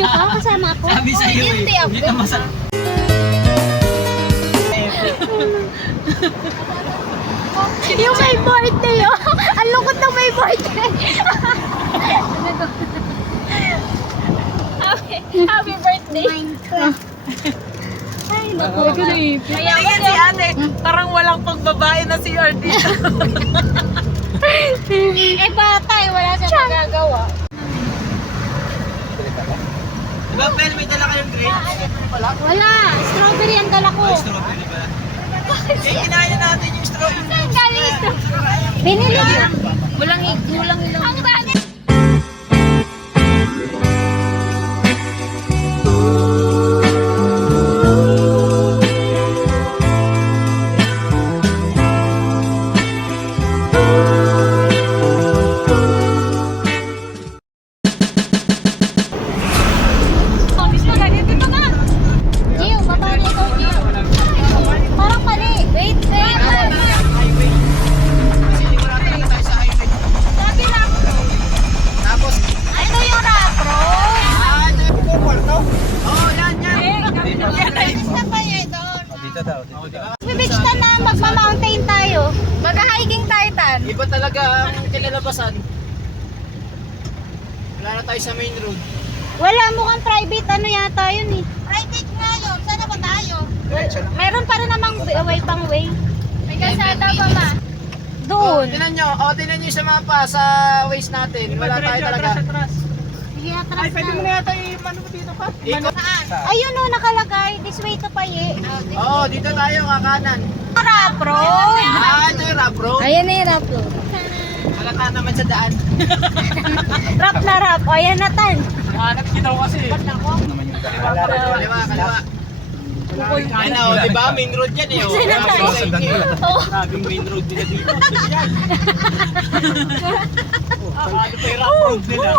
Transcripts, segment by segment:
Video ka? Kasama ako? Sabi sa'yo eh. Hindi ako. Hindi ka masarap. Yung may birthday, oh. Ang lungkot ng may birthday. Happy birthday. Ay, naku. Kaya si ate, parang walang pagbabae na si RD. Eh, bata eh. Wala siyang magagawa. Diba, Pel, may dala kayong grapes? Wala. Strawberry ang dala ko. Strawberry ba? Eh, kinain natin yung strawberry. Saan galing ito? Binili niya. Walang ilang. Ano ba? Gio, baba na ikaw, Gio. Parang mali. Wait. Sigurado lang tayo sa highway. Sabi lang. Tapos, Ito yung rapro. ito yung kwarto? Oo, yan. Basta pa yun doon. Dito daw, diba? Beach na magma-mountain tayo. Mag-hiking tayo tan. Iba talaga ang kinalabasan. Wala na tayo sa main road. Wala mukhang private ano yata yun eh. Private nga yun. Sana ba tayo? Diretso lang. Meron pa rin namang way pang way. May kasada pa ma. Doon. Tinan nyo yung sa mapa, sa ways natin. Wala tayo talaga. Sige, atras na. yata i-mano dito pa. Ikot. Ayun o, nakalagay. This way to Paye. Oo, dito tayo, kakanan. Rapro. Ito yung rap road. Ayan na yung rapro. Halata naman sa daan. Rap na rap. O, ayan na tan. Hanap kita kasi. Kaliwa. Ano, di ba? Main road yan eh. Maraming main road nila dito. Ano pa yung rap road nila?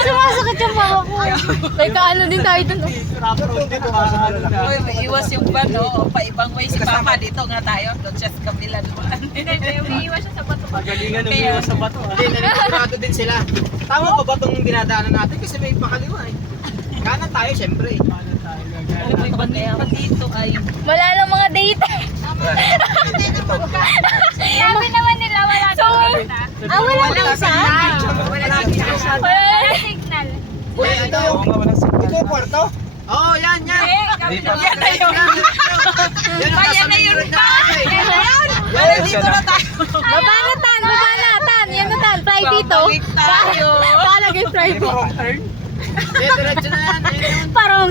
Sumasakit yung mga ko. Teka, ano din tayo dun. Rap road dito. Uy, may iwas yung van, no? Pa-ibang way si Papa. Dito nga tayo. Doon siya sa kabila naman. May iwas siya sa bato. Magalingan ng iwas sa bato. Hindi, nanigurado din sila. Tama ba ba itong dinadaanan natin? Kasi may pakaliwa eh. Kanan tayo, syempre. Alam mo, iba na dito ay... Wala lang mga data. Sabi naman nila wala kang data. Wala isa? Wala signal. Uy, ito yung kwarto? Oo, yan. Yan na yun. Yan ang nasa main road na tayo. Wala dito na tayo. Baba na tan. Yan na tan. Fly dito. Babalik tayo. Palagay fly dito. Diretso na yan. Parang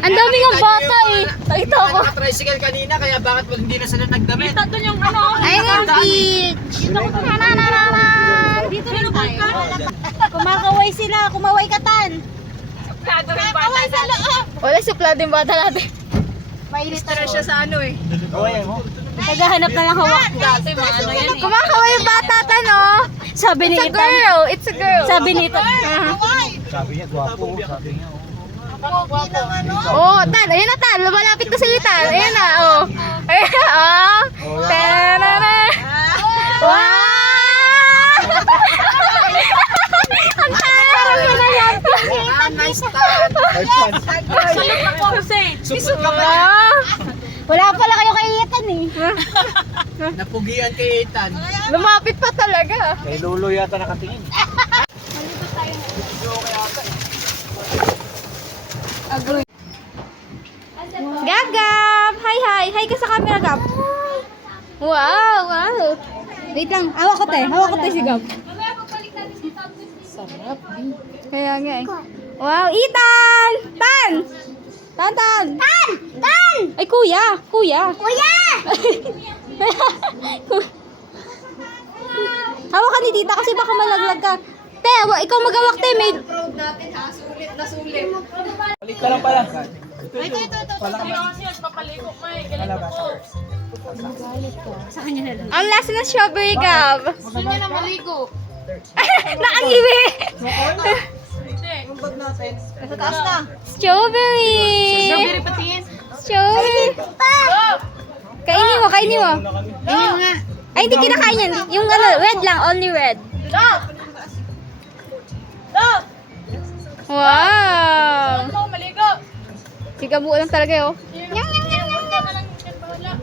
ang dami ng bata eh. Nakita ko. Tricycle kanina, kaya bakit hindi na sila nagdamit? Dito doon yung ano. Ayun yung beach. Dito na tayo. Kumakaway sila. Kumaway ka tan. Kumakaway sa loob. Wala suplado yung bata natin. Mainit na Siya sa ano eh. naghahanap na ng hawak. Dati mga ano yan eh. Kumakaway yung bata tan oh. Sabi ni Itan. It's a girl. Sabi ni Itan. Sabi niya, gwapo. Sabi niya, Oh, tan, ayun na tan. Lumalapit na sa iyo tan. Ayun na, oh. Ayun na, oh. Tarara. Wow! Ang tarara mo na yan. Nice tan. Sulit ako. Supot ka pa. Ah, wala pala kayo kay Ethan eh. Napugian kay Ethan. Lumapit pa talaga. Kay Lolo yata nakatingin. Gab! Hi ka sa camera, Gab. Wow! Wait lang, hawak ko tayo si Gab. Sarap. Kaya nga eh. Wow, Ethan! Tan! Ay, kuya! Hawak ka ni tita kasi baka malaglag ka. Te, ikaw magawak te, may... Balik ka lang pala. Ang last na strawberry, Gab. Gusto niya na maligo. Naangiwi! Sa taas na. Strawberry! Strawberry patingin. Strawberry! Kainin mo. Kainin mo nga. Ay, hindi kinakain yan. Yung ano, red lang, only red. Stop! Stop! Wow! Ano, maligo. Sigabuo lang talaga yun. Nyang, nyang, nyang, nyang, nyang.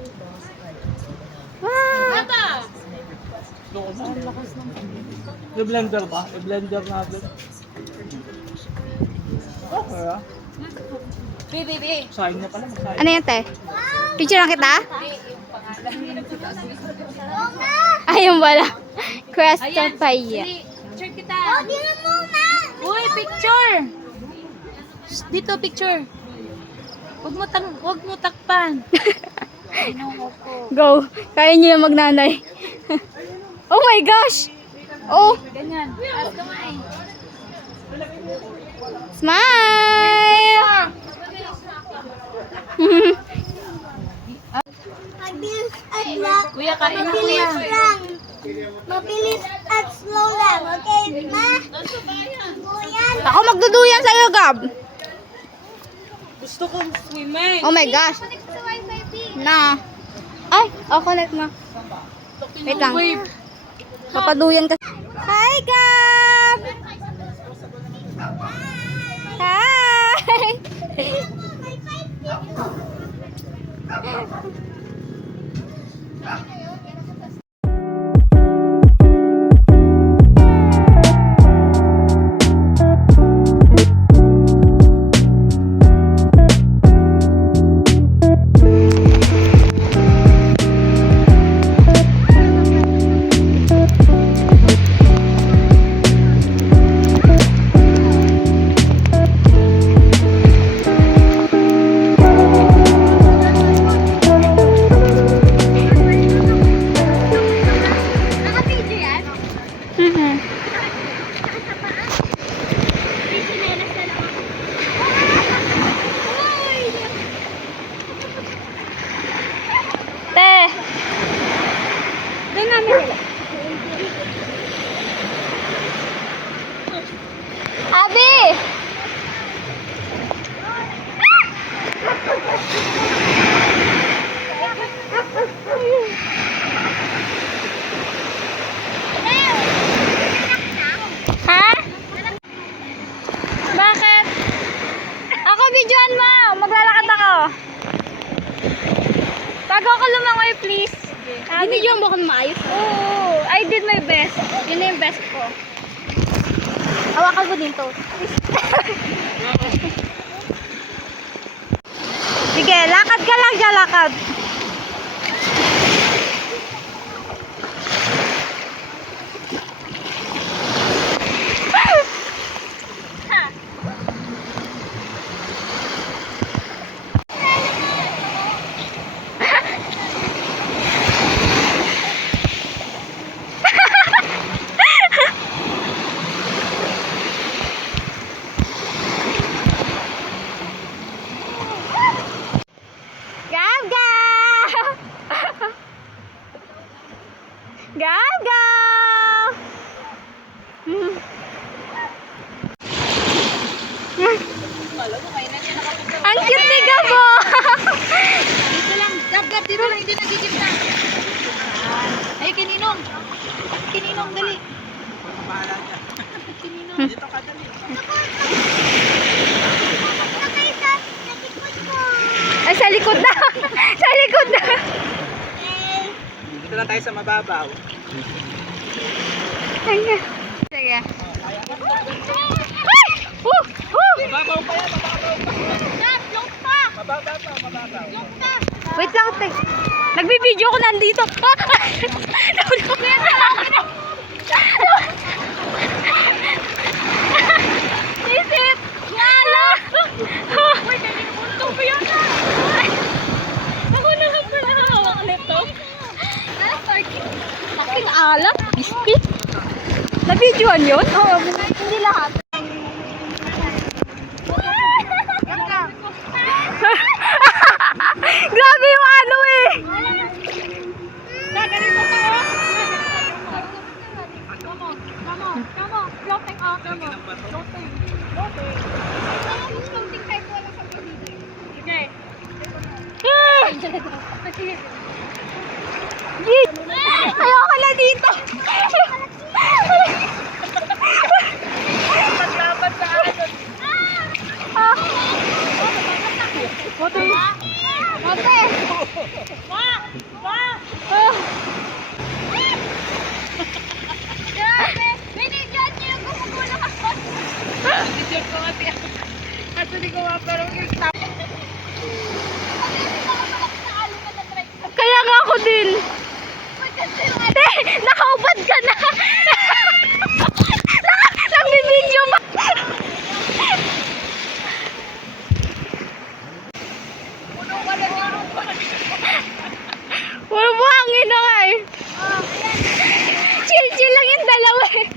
Wow! I-blender ba? I-blender natin. Okay ah. Bibi. Sayang na pala. Masayang. Ano yan, te? Picture lang kita? Ayun wala. Crystal Paya. Picture kita. Uy, picture. Shh, dito, picture. Huwag mo takpan. Go. Kaya niyo yung magnanay. Oh my gosh! Oh! Ganyan. As kamay. Smile! Kuya, kain na kuya. Mabilis at slow lang, okay, ma? Kuya, Ako magduduyan sa'yo, Gab. Gusto kong swimming. Oh my gosh. connect sa wifi, B. Na. Ay, connect na. Wait lang. Papaduyan ka. Hi, Gab! Hi! Naka-video yan? Mhm. May sinelas na lang ako. Uy! Te! Doon namin nila. Abi! Ha? Bakit? Ako videoan mo! Maglalakad ako. Bago ako lumangoy, please. Binidyoan mo ako na maayos? Oo. I did my best. Yun na yung best ko. Hawakan mo din to. Sige, lakad ka lang dyan, lakad. Gab, gab! Gab, gab! Ang cute ni Gabo! Dito lang. Gab, dito lang. Hindi nagigip na. Ay, kininong. Kininong, dali. Dito ka dali. Nakay sa likod ko. Ay, sa likod na! Sa likod na! Dito lang tayo sa mababaw. Sige. Sige. Ay! Mababaw pa yan, mababaw pa. Stop, long pa. Mababaw pa, mababaw. Long pa. Wait lang, te. Nagbibideo ko nandito. Isip! Yala! Uy, galing punto pa yan. Ako na lang pala nakawak laptop. Laking alat. Biscuit. Na-videoan yun? Oo, hindi lahat. Grabe yung ano eh! Ganito ka, oh. Ayoko na dito! Nakaubad ka na. Nagbibideo ba? Puro buhangin na nga eh. Chill-chill lang yung dalawa eh.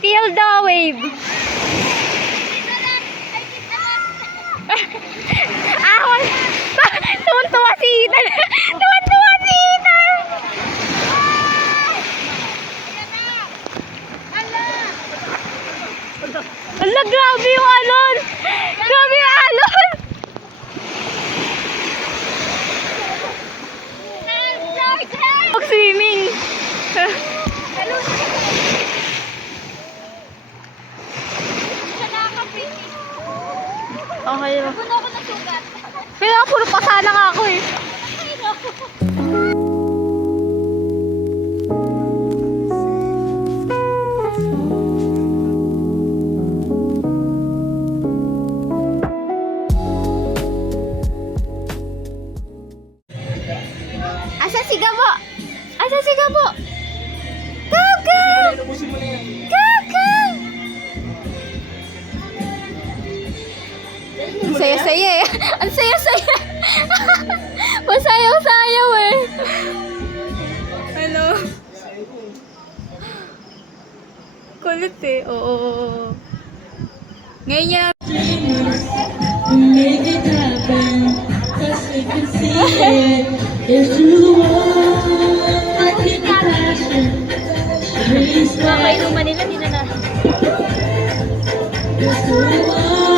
Feel the wave. Ahon. Tuwan-tuwa si Ethan. Tuwan-tuwa si Ethan. Ala, grabe yung alon. Grabe yung alon. Mag-swimming. Okay ba? Puno ako ng sugat. Pero puro pasana nga ako eh. Asa si Gabo? Asa si Gabo? Gaga! Gaga! Ang saya-saya eh. Ang saya-saya. Masayaw-sayaw eh. Ano? Kulit eh. Oo. Ngayon niya. Make it happen, 'cause we can see it. If you want, keep the passion. Release Mga kainuman nila, hindi na. If you want,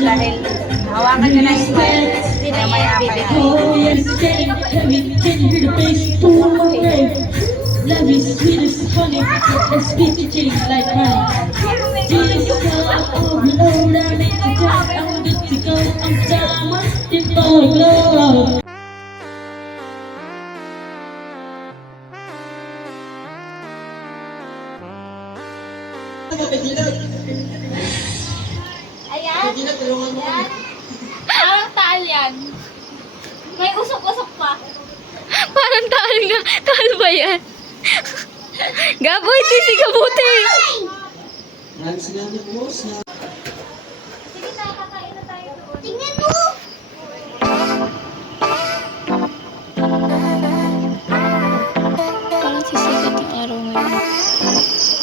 Dahil hawakan nyo na yung smile. Hindi na yan bibig. oh yes, steady, heavy. Can you hear the bass? Boom, rave. Love is sweet as honey. Let's speak to change like honey. This song overload, I make you jump. I'm good to go. I'm diamond in full glow. Ayan. Ayan. Parang taal yan. May usok-usok pa. Parang taal nga. Taal ba yan? Gabo, hindi si Gabuti. Sige na, kakain na tayo doon. Tingnan mo! Parang sisikat yung araw ngayon.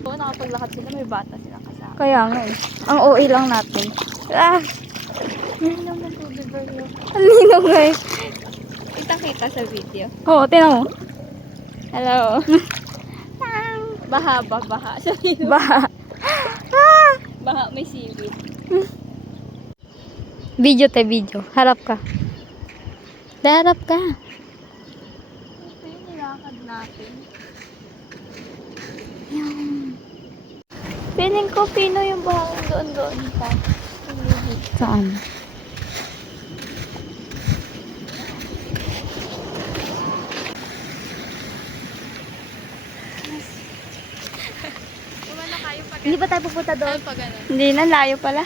Oo, nakapaglakad sila, may bata silang kasama. Kaya nga eh. Ang OA lang natin. Ah! Ninong ng tubig ba yun? Ang ninong nga eh. Kita-kita sa video. Oo, tinan mo. Hello. Baha ba? Baha. Baha. Ah! Baha, may seaweed. Video tayo, video. Harap ka. Harap ka. Ito yung nilakad natin. Yan. Piling ko, pino yung bahang doon pa. Saan? Hindi ba tayo pupunta doon? Hindi na, layo pala.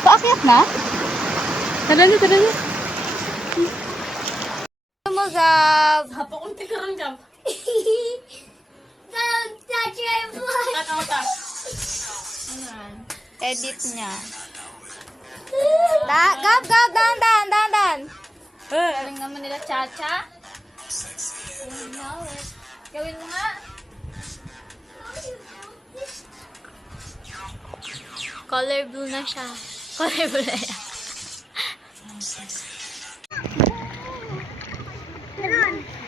Paakyat na? Tara na. Mo, Gab. Pakunti ka rin dyan. Don't touch my boy! Edit niya. Gab, dahan. Galing naman nila, Chacha. Gawin mo nga. Color blue na siya. Color blue na yan.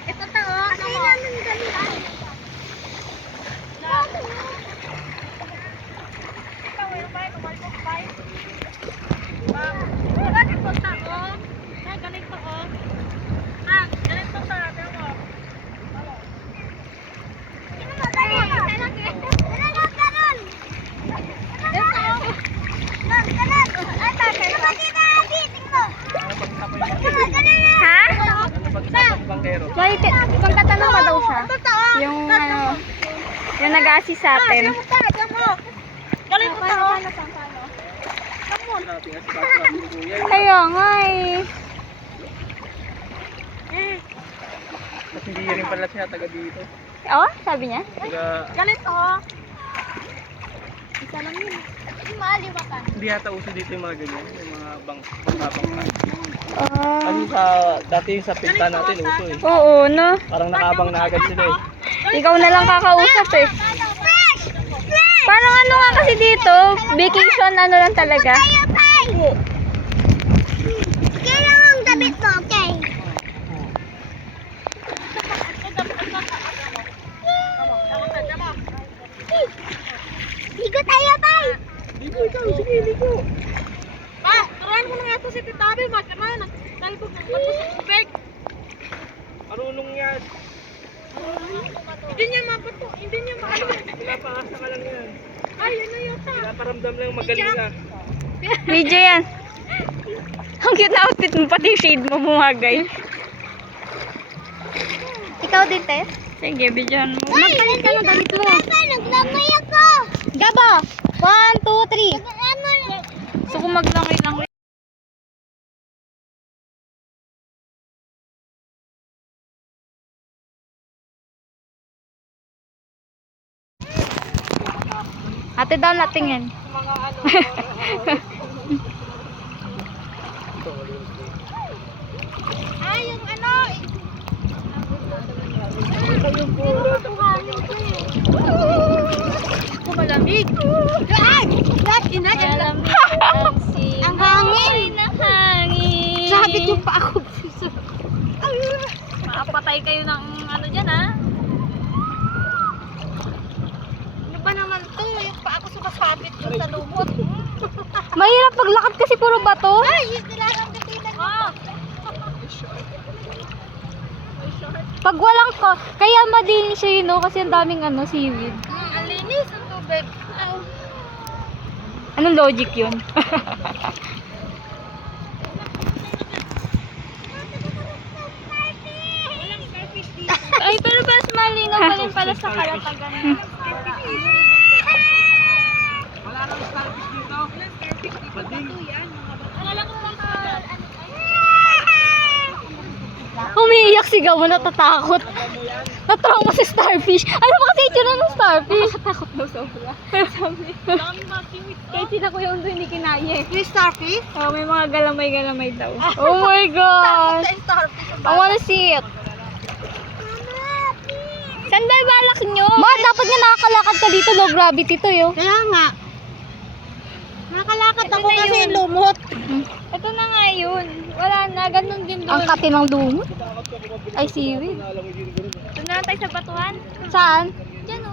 Ito to, oh. Kailan ng galing? bangkero. Joy, magtatanong pa daw siya. Yung ano, yung nag-assist sa atin. Galit mo to. Kaya nga eh. At hindi rin pala siya taga dito. Oo, sabi niya. Taga, Galit to. hindi yata uso dito yung mga ganyan. Yung mga bangka. Ah, Kasi dati yung sa pinta natin uso eh. oo, no? Parang nakabang na agad sila eh. Ikaw na lang kakausap eh. Parang ano nga kasi dito, vacation ano lang talaga. Kailangan ang damit mo, okay? Ligo tayo, tay! Ligo ikaw, sige ligo. Turuan ko na nga ito si Titabi. Magkana, nagtalbog ng bato sa tubig. Marunong yan. Hindi niya mabato. Hindi niya maano. Pinapaasa ka lang yan. Ay, ano yata? Pinaparamdam lang magaling ka. Video yan. Ang cute na outfit mo, pati yung shade mo bumagay. Ikaw din, Tess? Sige, videoan mo. Magpalit ka ng damit mo. Naglamay ako! Gabo! 1, 2, 3. So kung maglangoy-langoy. Ate daw natingin. Ay, yung ano? Malamig. Ay! Lahat inagad! Ang hangin! Ang hangin. Sabit yung pa ako. Makapatay kayo ng ano dyan, ha? Ano ba naman to? Yung pa ako sumasabit yung sa lumot. Mahirap paglakad kasi puro bato. Ay! Yung nilalang katilan mo. Pag walang ko, kaya madilim siya yun, no? Kasi ang daming ano, seaweed. Ang linis ang tubig. Anong logic yun? Ay, pero mas malinaw pa rin pala sa kalatagan. Wala nang starfish dito. Bading. Umiiyak sigaw mo, natatakot. Natrauma sa starfish. Ano ba kasi itsura ng starfish? Nakatakot daw sobra. Sabi. Kahit sila ko yung hindi kinaya eh. Yung starfish? Oh, may mga galamay-galamay daw. Oh my God! Sa starfish. I wanna see it. Saan ba yung balak nyo? Ma, dapat nga nakakalakad ka dito. Low gravity to yo. Kaya nga. Nakalakad Ito ako na kasi yun. lumot. Ito na nga yun. Wala na. Ganun din doon. Ang kati ng lumot. Ay, seaweed. Doon na lang tayo sa batuhan. Saan? Diyan o.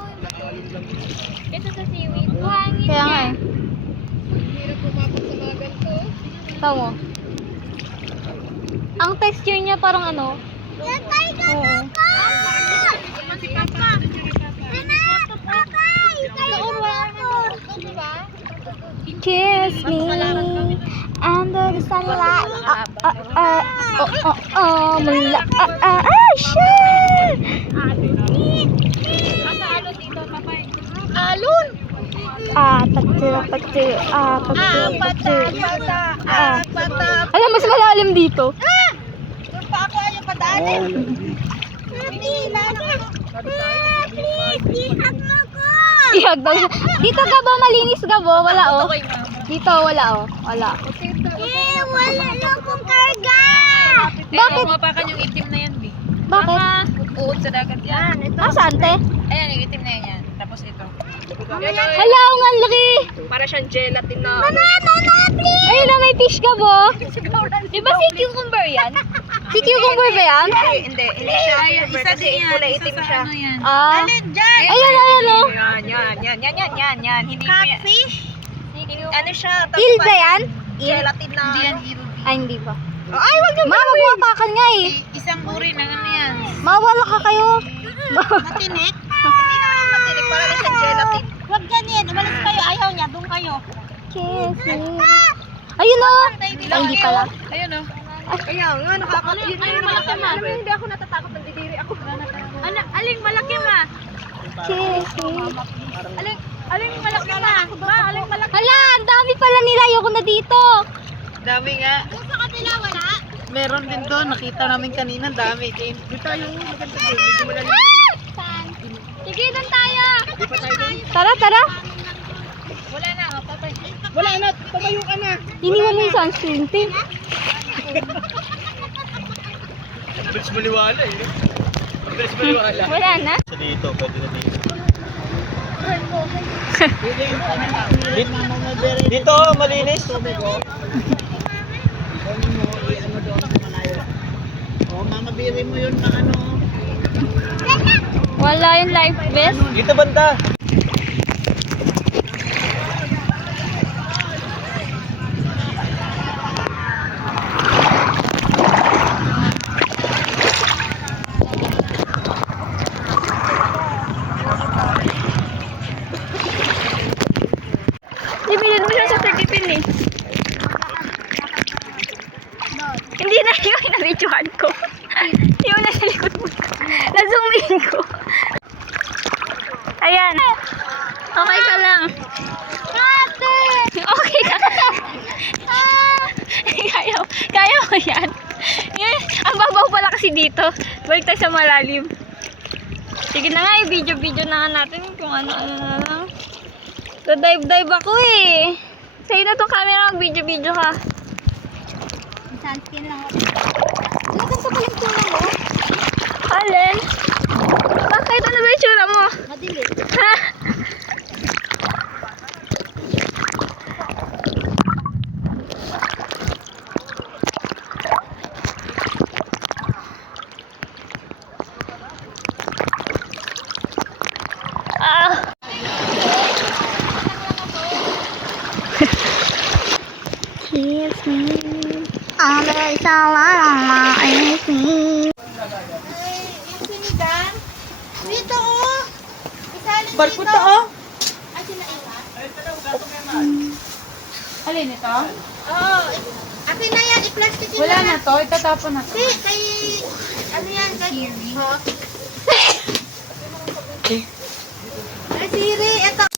Ito sa seaweed. Buhangin Kaya nga yan. Tama. Ang texture niya parang ano. Oo. Kiss me under the sunlight. Mula. Shit! Alon! Pati. Pata. Alam, mas malalim dito. Doon pa ako ayaw padaanin. Please, ihag mo ko! Ihag daw siya. Dito ka ba malinis ka ba? Wala oh. Dito wala oh. Wala. Wala lang pong karga! Bakit? Mapakan yung itim na yan, B. Bakit? Uod sa dagat yan. Saan te? Ayan, yung itim na yan. Tapos ito. Hala, ang laki. Para siyang gelatin na. Mama, please! Ayun na, may fish ka ba? Di ba si cucumber yan? Si cucumber ba yan? Hindi siya. Isa din yan. Kulay itim siya. Ah. Dyan! Ayun, oh. Yan. Hindi mo yan. Catfish? Ano siya? Il ba yan? Gelatin na. Hindi yan. Ay, hindi ba? Ay, wag na. Ma, wag mapakan nga eh. Isang uri ng ano yan. Mawala ka kayo. Matinik? Hindi naman matinik. Para na siyang gelatin. Huwag ganyan. Umalis kayo. Ayaw niya. Doon kayo. Kiss me. Ayun oh. Ay, hindi pala. Ayun o. Kaya nga, nakakaliw. Aling malaki ma. Alam mo, hindi ako natatakot, nagdidiri ako. Aling malaki ma. Aling malaki ma. Ma, aling malaki. Hala, ang dami pala nila. Ayoko na dito. Dami nga. Yung sa kanila wala. Meron din doon. Nakita namin kanina. Dami. Di tayo. Maganda doon. Medyo malalim. Sige, doon tayo. Di pa tayo doon. Tara, tara. Wala na, patay. Wala na. Tumayo ka na. Iniwan mo yung sunscreen, te. Bilis maliwala eh. Bilis maliwala. Wala na. Sa dito. Pwede na dito. Dito, malinis. Wala yung life vest. Dito banda. Di bilhin mo siya sa 30 pin eh. Hindi na yung na-videohan ko. Yung nasa likod mo. Na-zoom in ko. Ayan. Okay ka lang. Ate! Okay ka lang. Kaya mo yan. Ang babaw pala kasi dito. Balik tayo sa malalim. Sige na nga, i-video-video na nga natin kung ano-ano na lang. So, dive ako eh. Sa'yo na itong camera, mag-video-video ka. Sunscreen lang ako. Ganito pala yung tsura mo? Alin? Bakit? Ano ba yung tsura mo? Madilim. Ha? Ah. Kiss me. Abe salah kiss me. Yung sinigang. Dito oh. Isalin Barko dito. to, oh. Ay, sinaiwan? Alin ito? Oo. Akin na yan. I-plastic yun Wala na to, itatapon na to. Hindi, kay... Ano yan? Kay... Ha? Ay, Siri. Ito.